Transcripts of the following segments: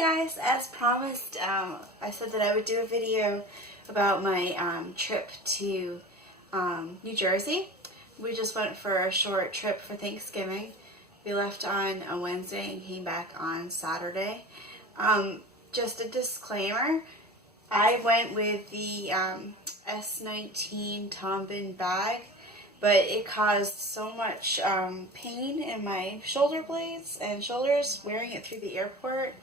guys, as promised, I said that I would do a video about my trip to New Jersey. We just went for a short trip for Thanksgiving. We left on a Wednesday and came back on Saturday. Just a disclaimer, I went with the S19 Tom Bihn bag, but it caused so much pain in my shoulder blades and shoulders wearing it through the airport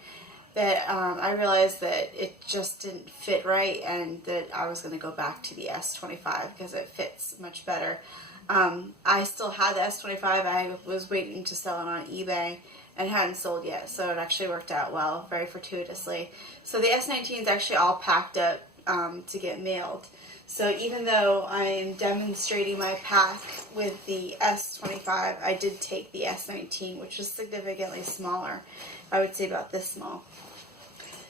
that I realized that it just didn't fit right and that I was going to go back to the S25 because it fits much better. I still had the S25. I was waiting to sell it on eBay and hadn't sold yet, so it actually worked out well, very fortuitously. So the S19 is actually all packed up to get mailed. So even though I am demonstrating my pack with the S25, I did take the S19, which was significantly smaller. I would say about this small.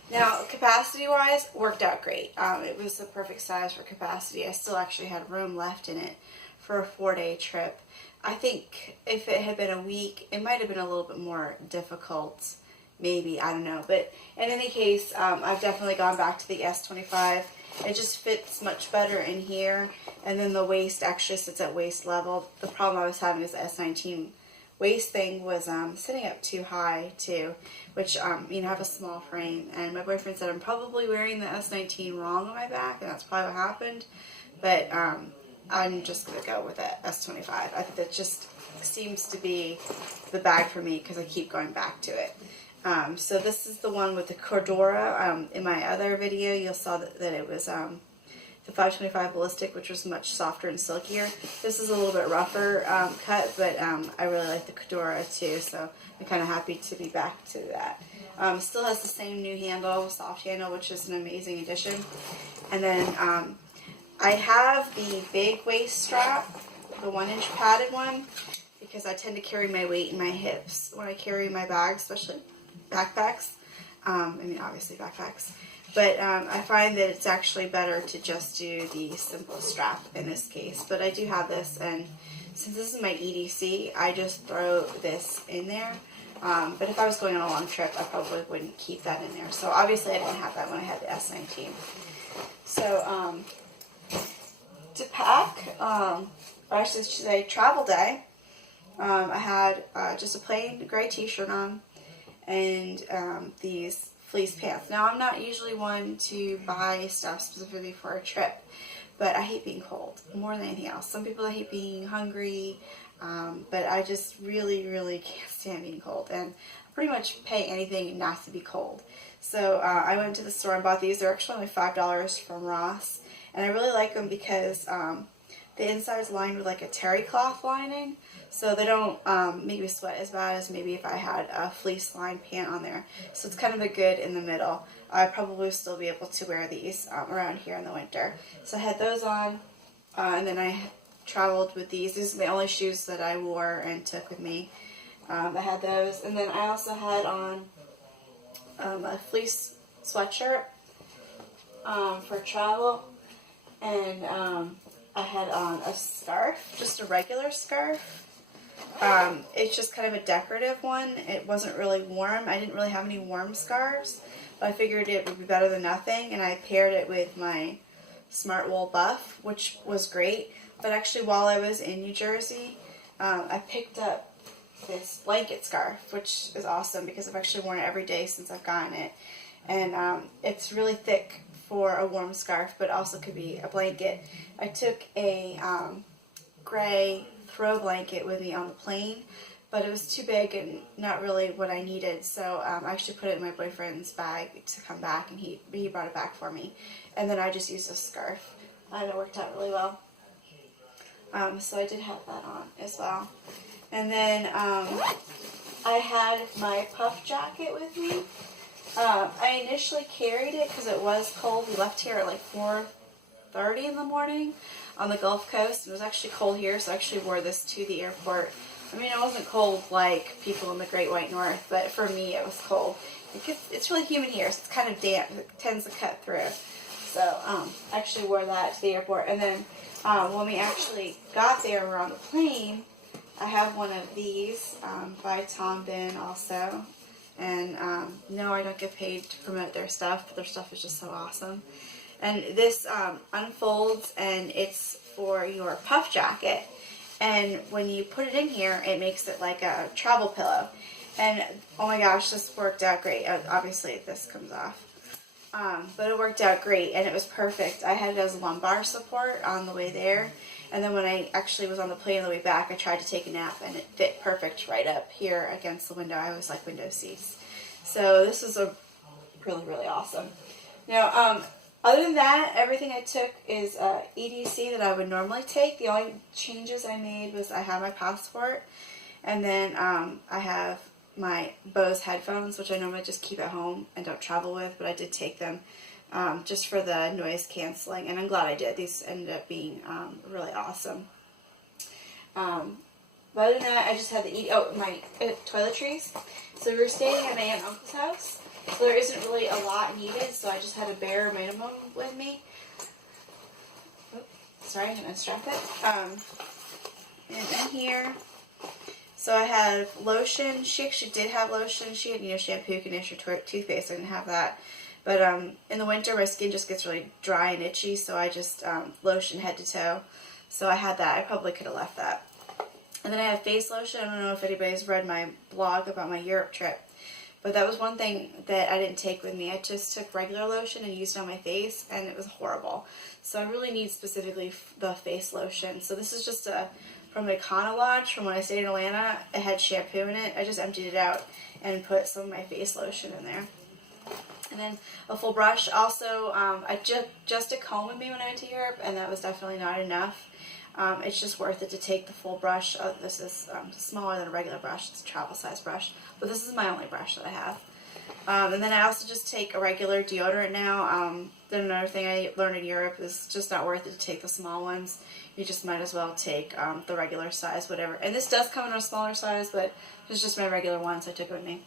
Now, capacity-wise, worked out great. It was the perfect size for capacity. I still actually had room left in it for a 4-day trip. I think if it had been a week, it might have been a little bit more difficult. Maybe, I don't know. But in any case, I've definitely gone back to the S25. It just fits much better in here, and then the waist actually sits at waist level. The problem I was having is the S19 waist thing was sitting up too high too, which I have a small frame, and my boyfriend said I'm probably wearing the S19 wrong on my back, and that's probably what happened. But I'm just gonna go with the S25. I think that just seems to be the bag for me because I keep going back to it. So this is the one with the Cordura. In my other video, you saw that it was the 525 Ballistic, which was much softer and silkier. This is a little bit rougher cut, but I really like the Cordura too, so I'm kind of happy to be back to that. Still has the same new handle, soft handle, which is an amazing addition. And then I have the big waist strap, the 1-inch padded one, because I tend to carry my weight in my hips when I carry my bags, especially backpacks. Obviously backpacks. But I find that it's actually better to just do the simple strap in this case. But I do have this, and since this is my EDC, I just throw this in there. But if I was going on a long trip, I probably wouldn't keep that in there. So obviously I didn't have that when I had the S19. So to pack, or I should say travel day, I had just a plain gray t-shirt on and these fleece pants. Now, I'm not usually one to buy stuff specifically for a trip, but I hate being cold more than anything else. Some people hate being hungry, but I just really, really can't stand being cold, and I pretty much pay anything not to be cold. So I went to the store and bought these. They're actually only $5 from Ross, and I really like them because the inside is lined with like a terry cloth lining, so they don't make me sweat as bad as maybe if I had a fleece lined pant on there. So it's kind of a good in the middle. I probably still be able to wear these around here in the winter. So I had those on, and then I traveled with these. These are the only shoes that I wore and took with me. I had those, and then I also had on a fleece sweatshirt for travel, and I had on a scarf, just a regular scarf. It's just kind of a decorative one. It wasn't really warm. I didn't really have any warm scarves, but I figured it would be better than nothing, and I paired it with my Smart Wool Buff, which was great. But actually, while I was in New Jersey, I picked up this blanket scarf, which is awesome because I've actually worn it every day since I've gotten it. And it's really thick for a warm scarf, but also could be a blanket. I took a gray throw blanket with me on the plane, but it was too big and not really what I needed, so I actually put it in my boyfriend's bag to come back, and he brought it back for me. And then I just used a scarf, and it worked out really well. So I did have that on as well. And then I had my puff jacket with me. I initially carried it because it was cold. We left here at like 4:30 in the morning on the Gulf Coast. It was actually cold here, so I actually wore this to the airport. I mean, it wasn't cold like people in the Great White North, but for me it was cold. It's really humid here, so it's kind of damp. It tends to cut through. So I actually wore that to the airport. And then when we actually got there, we were on the plane, I have one of these by Tom Bihn also. And no, I don't get paid to promote their stuff, but their stuff is just so awesome. And this unfolds, and it's for your puff jacket. And when you put it in here, it makes it like a travel pillow. And oh my gosh, this worked out great. Obviously, this comes off. But it worked out great, and it was perfect. I had it as lumbar support on the way there. And then when I actually was on the plane on the way back, I tried to take a nap, and it fit perfect right up here against the window. I always like window seats. So this was a really, really awesome. Now, other than that, everything I took is EDC that I would normally take. The only changes I made was I have my passport, and then I have my Bose headphones, which I normally just keep at home and don't travel with, but I did take them just for the noise canceling, and I'm glad I did. These ended up being really awesome. But other than that, I just had my toiletries. So we were staying at my aunt and uncle's house, so there isn't really a lot needed, so I just had a bare minimum with me. Oops, sorry, I'm going to unstrap it. And in here, so I had lotion. She actually did have lotion. She had, shampoo, conditioner, toothpaste. I didn't have that. But in the winter, my skin just gets really dry and itchy, so I just lotion head to toe. So I had that. I probably could have left that. And then I have face lotion. I don't know if anybody's read my blog about my Europe trip, but that was one thing that I didn't take with me. I just took regular lotion and used it on my face, and it was horrible. So I really need specifically the face lotion. So this is just from the Econo Lodge from when I stayed in Atlanta. It had shampoo in it. I just emptied it out and put some of my face lotion in there. And then a full brush. Also, I just a comb with me when I went to Europe, and that was definitely not enough. It's just worth it to take the full brush. This is smaller than a regular brush. It's a travel size brush. But this is my only brush that I have. And then I also just take a regular deodorant now. Then another thing I learned in Europe is just not worth it to take the small ones. You just might as well take the regular size, whatever. And this does come in a smaller size, but it's just my regular one, so I took it with me.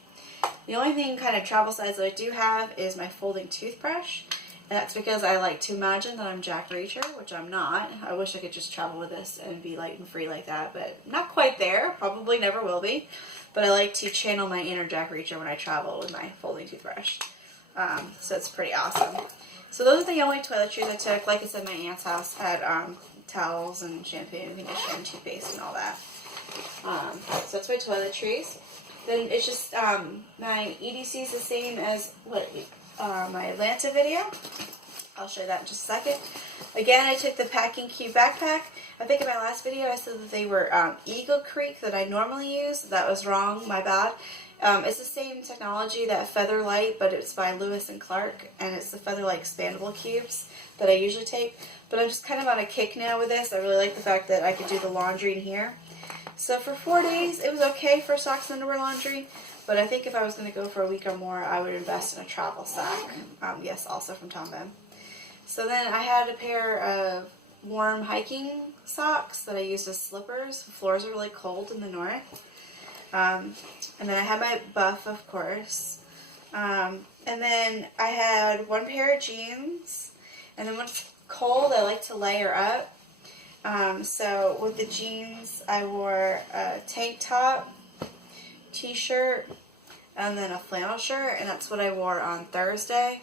The only thing kind of travel size that I do have is my folding toothbrush. And that's because I like to imagine that I'm Jack Reacher, which I'm not. I wish I could just travel with this and be light and free like that, but not quite there. Probably never will be. But I like to channel my inner Jack Reacher when I travel with my folding toothbrush. So it's pretty awesome. So those are the only toiletries I took. Like I said, my aunt's house had towels and shampoo and conditioner and toothpaste and all that. So that's my toiletries. Then it's just my EDC is the same as my Atlanta video. I'll show you that in just a second. Again, I took the Packing Cube backpack. I think in my last video I said that they were Eagle Creek that I normally use. That was wrong, my bad. It's the same technology, that Featherlight, but it's by Lewis and Clark, and it's the Featherlight expandable cubes that I usually take. But I'm just kind of on a kick now with this. I really like the fact that I could do the laundry in here. So for 4 days, it was okay for socks and underwear laundry, but I think if I was going to go for a week or more, I would invest in a travel sack. Yes, also from Tom Bihn. So then I had a pair of warm hiking socks that I used as slippers. The floors are really cold in the north. And then I had my buff, of course. And then I had one pair of jeans. And then when it's cold, I like to layer up. So with the jeans, I wore a tank top, t-shirt, and then a flannel shirt, and that's what I wore on Thursday.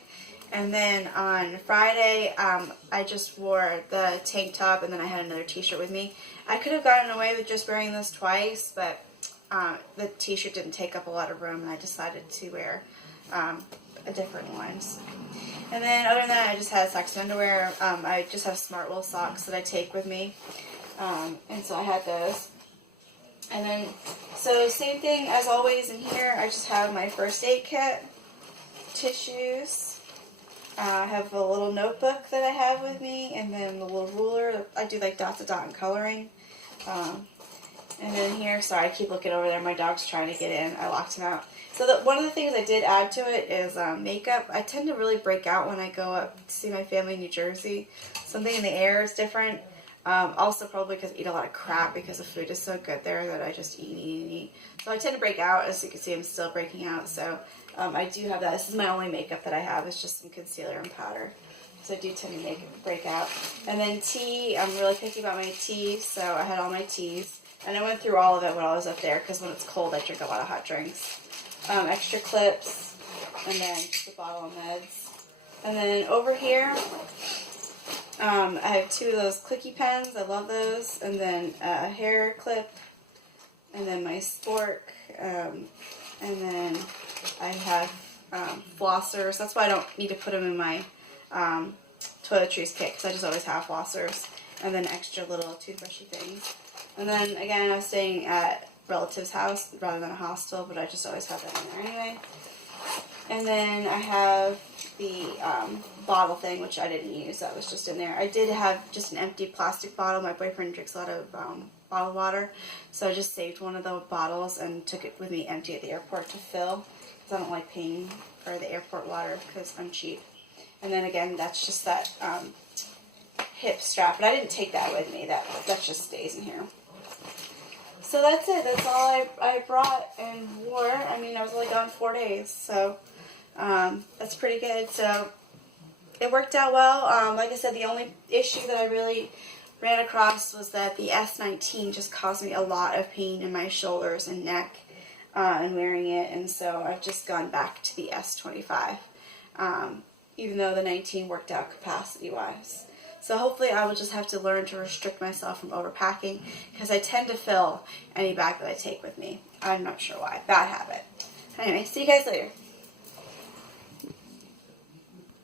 And then on Friday, I just wore the tank top, and then I had another t-shirt with me. I could have gotten away with just wearing this twice, but the t-shirt didn't take up a lot of room, and I decided to wear a different ones. And then other than that, I just had socks and underwear. I just have smart wool socks that I take with me. And so I had those. And then, so same thing as always in here, I just have my first aid kit, tissues. I have a little notebook that I have with me, and then the little ruler. I do like dot to dot and coloring. And then here, sorry, I keep looking over there. My dog's trying to get in. I locked him out. So one of the things I did add to it is makeup. I tend to really break out when I go up to see my family in New Jersey. Something in the air is different. Also probably because I eat a lot of crap because the food is so good there that I just eat and eat and eat. So I tend to break out. As you can see, I'm still breaking out. So I do have that. This is my only makeup that I have. It's just some concealer and powder. So I do tend to break out. And then tea. I'm really picky about my tea. So I had all my teas. And I went through all of it when I was up there because when it's cold, I drink a lot of hot drinks. extra clips, and then just a bottle of meds. And then over here, I have 2 of those clicky pens. I love those. And then a hair clip, and then my spork, and then I have flossers. That's why I don't need to put them in my Toiletries kit, because I just always have flossers, and then extra little toothbrushy things. And then again, I was staying at relative's house rather than a hostel, but I just always have that in there anyway. And then I have the bottle thing, which I didn't use. That was just in there. I did have just an empty plastic bottle. My boyfriend drinks a lot of bottled water, so I just saved one of the bottles and took it with me empty at the airport to fill, because I don't like paying for the airport water because I'm cheap. And then again, that's just that hip strap, but I didn't take that with me. That just stays in here. So that's it. That's all I brought and wore. I mean, I was only gone 4 days, so that's pretty good. So it worked out well. Like I said, the only issue that I really ran across was that the S19 just caused me a lot of pain in my shoulders and neck and wearing it, and so I've just gone back to the S25, even though the 19 worked out capacity-wise. So hopefully I will just have to learn to restrict myself from overpacking, because I tend to fill any bag that I take with me. I'm not sure why. Bad habit. Anyway, see you guys later.